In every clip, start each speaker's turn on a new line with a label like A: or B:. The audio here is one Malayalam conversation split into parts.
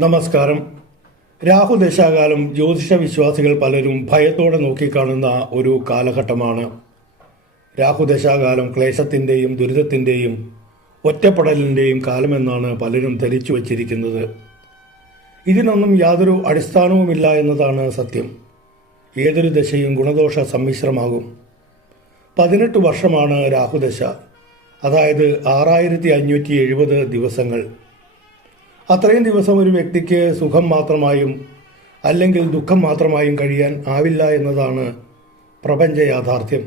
A: നമസ്കാരം. രാഹു ദശാകാലം ജ്യോതിഷ വിശ്വാസികൾ പലരും ഭയത്തോടെ നോക്കിക്കാണുന്ന ഒരു കാലഘട്ടമാണ്. രാഹു ദശാകാലം ക്ലേശത്തിന്റെയും ദുരിതത്തിന്റെയും ഒറ്റപ്പെടലിന്റെയും കാലമെന്നാണ് പലരും ധരിച്ചു വച്ചിരിക്കുന്നത്. ഇതിനൊന്നും യാതൊരു അടിസ്ഥാനവുമില്ല എന്നതാണ് സത്യം. ഏതൊരു ദശയും ഗുണദോഷ സമ്മിശ്രമാകും. പതിനെട്ട് വർഷമാണ് രാഹുദശ. അതായത് ആറായിരത്തി അഞ്ഞൂറ്റി എഴുപത് ദിവസങ്ങൾ. അത്രയും ദിവസം ഒരു വ്യക്തിക്ക് സുഖം മാത്രമായും അല്ലെങ്കിൽ ദുഃഖം മാത്രമായും കഴിയാൻ ആവില്ല എന്നതാണ് പ്രപഞ്ച യാഥാർത്ഥ്യം.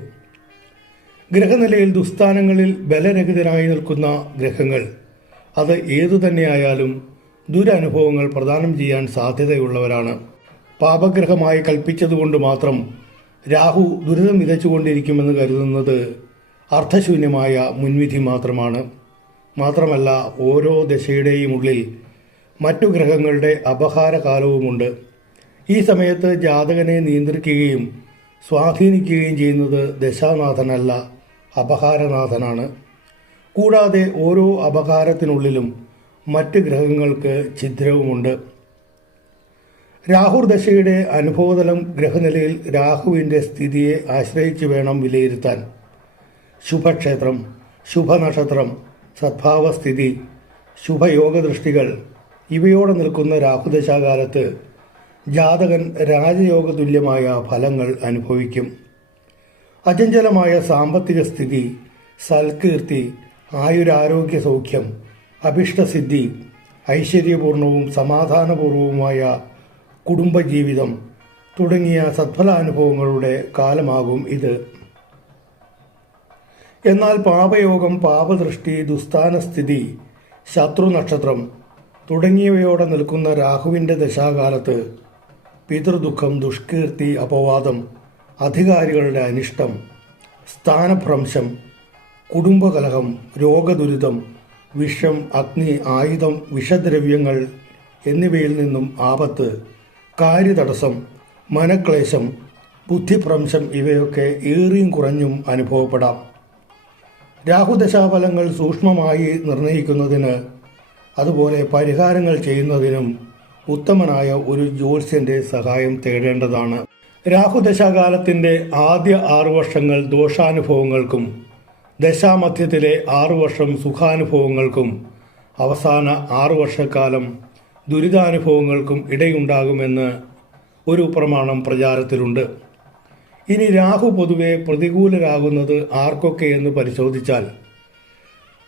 A: ഗ്രഹനിലയിൽ ദുസ്ഥാനങ്ങളിൽ ബലരഹിതരായി നിൽക്കുന്ന ഗ്രഹങ്ങൾ അത് ഏതു തന്നെയായാലും ദുരനുഭവങ്ങൾ പ്രദാനം ചെയ്യാൻ സാധ്യതയുള്ളവരാണ്. പാപഗ്രഹമായി കൽപ്പിച്ചതുകൊണ്ട് മാത്രം രാഹു ദുരിതം വിതച്ചുകൊണ്ടിരിക്കുമെന്ന് കരുതുന്നത് അർത്ഥശൂന്യമായ മുൻവിധി മാത്രമാണ്. മാത്രമല്ല ഓരോ ദശയുടെയും ഉള്ളിൽ മറ്റു ഗ്രഹങ്ങളുടെ അപഹാര കാലവുമുണ്ട് ഈ സമയത്ത് ജാതകനെ നിയന്ത്രിക്കുകയും സ്വാധീനിക്കുകയും ചെയ്യുന്നത് ദശാനാഥനല്ല അപഹാരനാഥനാണ്. കൂടാതെ ഓരോ അപഹാരത്തിനുള്ളിലും മറ്റ് ഗ്രഹങ്ങൾക്ക് ഛിദ്രവുമുണ്ട്. രാഹുർ ദശയുടെ അനുഭവതലം ഗ്രഹനിലയിൽ രാഹുവിന്റെ സ്ഥിതിയെ ആശ്രയിച്ച് വേണം വിലയിരുത്താൻ. ശുഭക്ഷേത്രം ശുഭനക്ഷത്രം സദ്ഭാവസ്ഥിതി ശുഭയോഗദൃഷ്ടികൾ ഇവയോടെ നിൽക്കുന്ന രാഹുദശാകാലത്ത് ജാതകൻ രാജയോഗ തുല്യമായ ഫലങ്ങൾ അനുഭവിക്കും. അചഞ്ചലമായ സാമ്പത്തിക സ്ഥിതി സൽകീർത്തി ആയുരാരോഗ്യ സൗഖ്യം അഭിഷ്ടസിദ്ധി ഐശ്വര്യപൂർണവും സമാധാനപൂർവവുമായ കുടുംബജീവിതം തുടങ്ങിയ സത്ഫലാനുഭവങ്ങളുടെ കാലമാകും ഇത്. എന്നാൽ പാപയോഗം പാപദൃഷ്ടി ദുസ്ഥാനസ്ഥിതി ശത്രുനക്ഷത്രം തുടങ്ങിയവയോടെ നിൽക്കുന്ന രാഹുവിന്റെ ദശാകാലത്ത് പിതൃദുഃഖം ദുഷ്കീർത്തി അപവാദം അധികാരികളുടെ അനിഷ്ടം സ്ഥാനഭ്രംശം കുടുംബകലഹം രോഗദുരിതം വിഷം അഗ്നി ആയുധം വിഷദ്രവ്യങ്ങൾ എന്നിവയിൽ നിന്നും ആപത്ത് കാര്യതടസ്സം മനക്ലേശം ബുദ്ധിഭ്രംശം ഇവയൊക്കെ ഏറിയും കുറഞ്ഞും അനുഭവപ്പെടാം. രാഹുദശാഫലങ്ങൾ സൂക്ഷ്മമായി നിർണയിക്കുന്നതിന് അതുപോലെ പരിഹാരങ്ങൾ ചെയ്യുന്നതിനും ഉത്തമനായ ഒരു ജ്യോത്സ്യന്റെ സഹായം തേടേണ്ടതാണ്. രാഹുദശാകാലത്തിന്റെ ആദ്യ ആറു വർഷങ്ങൾ ദോഷാനുഭവങ്ങൾക്കും ദശാമധ്യത്തിലെ ആറു വർഷം സുഖാനുഭവങ്ങൾക്കും അവസാന ആറു വർഷക്കാലം ദുരിതാനുഭവങ്ങൾക്കും ഇടയുണ്ടാകുമെന്ന് ഒരു പ്രമാണം പ്രചാരത്തിലുണ്ട്. ഇനി രാഹു പൊതുവെ പ്രതികൂലരാകുന്നത് ആർക്കൊക്കെ എന്ന് പരിശോധിച്ചാൽ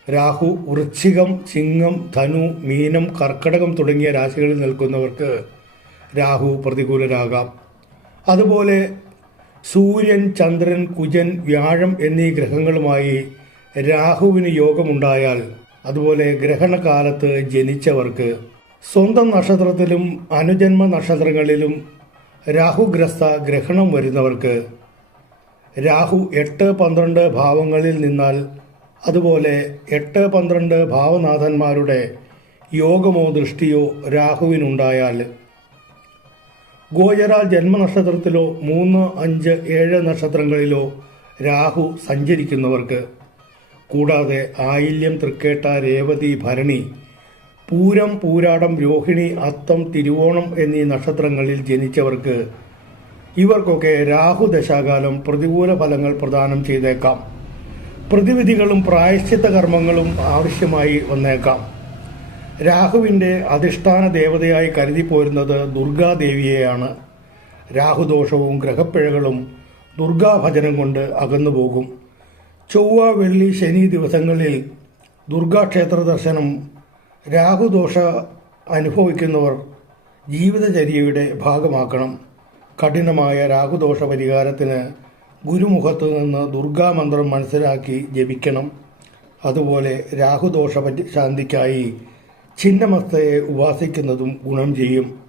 A: രാഹു വൃശ്ചികം ചിങ്ങം ധനു മീനം കർക്കടകം തുടങ്ങിയ രാശികളിൽ നിൽക്കുന്നവർക്ക് രാഹു പ്രതികൂലരാകാം. അതുപോലെ സൂര്യൻ ചന്ദ്രൻ കുജൻ വ്യാഴം എന്നീ ഗ്രഹങ്ങളുമായി രാഹുവിന് യോഗമുണ്ടായാൽ അതുപോലെ ഗ്രഹണകാലത്ത് ജനിച്ചവർക്ക് സ്വന്തം നക്ഷത്രത്തിലും അനുജന്മ നക്ഷത്രങ്ങളിലും രാഹുഗ്രസ്ത ഗ്രഹണം വരുന്നവർക്ക് രാഹു എട്ട് പന്ത്രണ്ട് ഭാവങ്ങളിൽ നിന്നാൽ അതുപോലെ എട്ട് പന്ത്രണ്ട് ഭാവനാഥന്മാരുടെ യോഗമോ ദൃഷ്ടിയോ രാഹുവിനുണ്ടായാൽ ഗോചരാൽ ജന്മനക്ഷത്രത്തിലോ മൂന്ന് അഞ്ച് ഏഴ് നക്ഷത്രങ്ങളിലോ രാഹു സഞ്ചരിക്കുന്നവർക്ക് കൂടാതെ ആയില്യം തൃക്കേട്ട രേവതി ഭരണി പൂരം പൂരാടം രോഹിണി അത്തം തിരുവോണം എന്നീ നക്ഷത്രങ്ങളിൽ ജനിച്ചവർക്ക് ഇവർക്കൊക്കെ രാഹു ദശാകാലം പ്രതികൂല ഫലങ്ങൾ പ്രദാനം ചെയ്തേക്കാം. പ്രതിവിധികളും പ്രായശ്ചിത്ത കർമ്മങ്ങളും ആവശ്യമായി വന്നേക്കാം. രാഹുവിന്റെ അധിഷ്ഠാന ദേവതയായി കരുതിപ്പോരുന്നത് ദുർഗാദേവിയെയാണ്. രാഹുദോഷവും ഗ്രഹപ്പിഴകളും ദുർഗാഭജനം കൊണ്ട് അകന്നുപോകും. ചൊവ്വ വെള്ളി ശനി ദിവസങ്ങളിൽ ദുർഗാക്ഷേത്ര ദർശനം രാഹുദോഷ അനുഭവിക്കുന്നവർ ജീവിതചര്യയുടെ ഭാഗമാക്കണം. കഠിനമായ രാഹുദോഷ പരിഹാരത്തിന് ഗുരുമുഖത്ത് നിന്ന് ദുർഗാമന്ത്രം മനസ്സിലാക്കി ജപിക്കണം. അതുപോലെ രാഹുദോഷ ശാന്തിക്കായി ഛിന്നമസ്തയെ ഉപാസിക്കുന്നതും ഗുണം ചെയ്യും.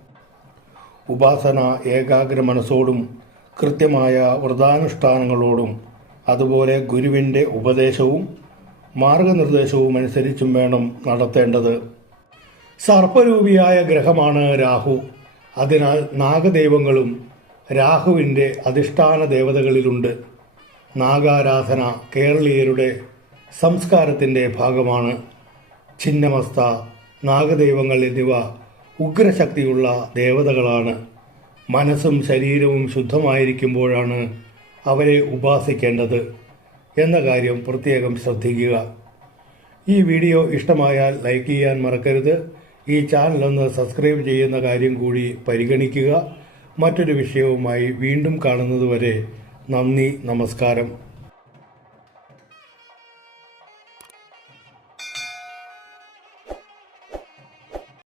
A: ഉപാസന ഏകാഗ്ര മനസ്സോടും കൃത്യമായ വ്രതാനുഷ്ഠാനങ്ങളോടും അതുപോലെ ഗുരുവിന്റെ ഉപദേശവും മാർഗനിർദ്ദേശവും അനുസരിച്ചും വേണം നടത്തേണ്ടത്. സർപ്പരൂപിയായ ഗ്രഹമാണ് രാഹു. അതിനാൽ നാഗദൈവങ്ങളും രാഹുവിന്റെ അധിഷ്ഠാന ദേവതകളിലുണ്ട്. നാഗാരാധന കേരളീയരുടെ സംസ്കാരത്തിന്റെ ഭാഗമാണ്. ഛിന്നമസ്ത നാഗദൈവങ്ങൾ എന്നിവ ഉഗ്രശക്തിയുള്ള ദേവതകളാണ്. മനസ്സും ശരീരവും ശുദ്ധമായിരിക്കുമ്പോഴാണ് അവരെ ഉപാസിക്കേണ്ടത് എന്ന കാര്യം പ്രത്യേകം ശ്രദ്ധിക്കുക. ഈ വീഡിയോ ഇഷ്ടമായാൽ ലൈക്ക് ചെയ്യാൻ മറക്കരുത്. ഈ ചാനലൊന്ന് സബ്സ്ക്രൈബ് ചെയ്യുന്ന കാര്യം കൂടി പരിഗണിക്കുക. മറ്റൊരു വിഷയവുമായി വീണ്ടും കാണുന്നതുവരെ നന്ദി നമസ്കാരം.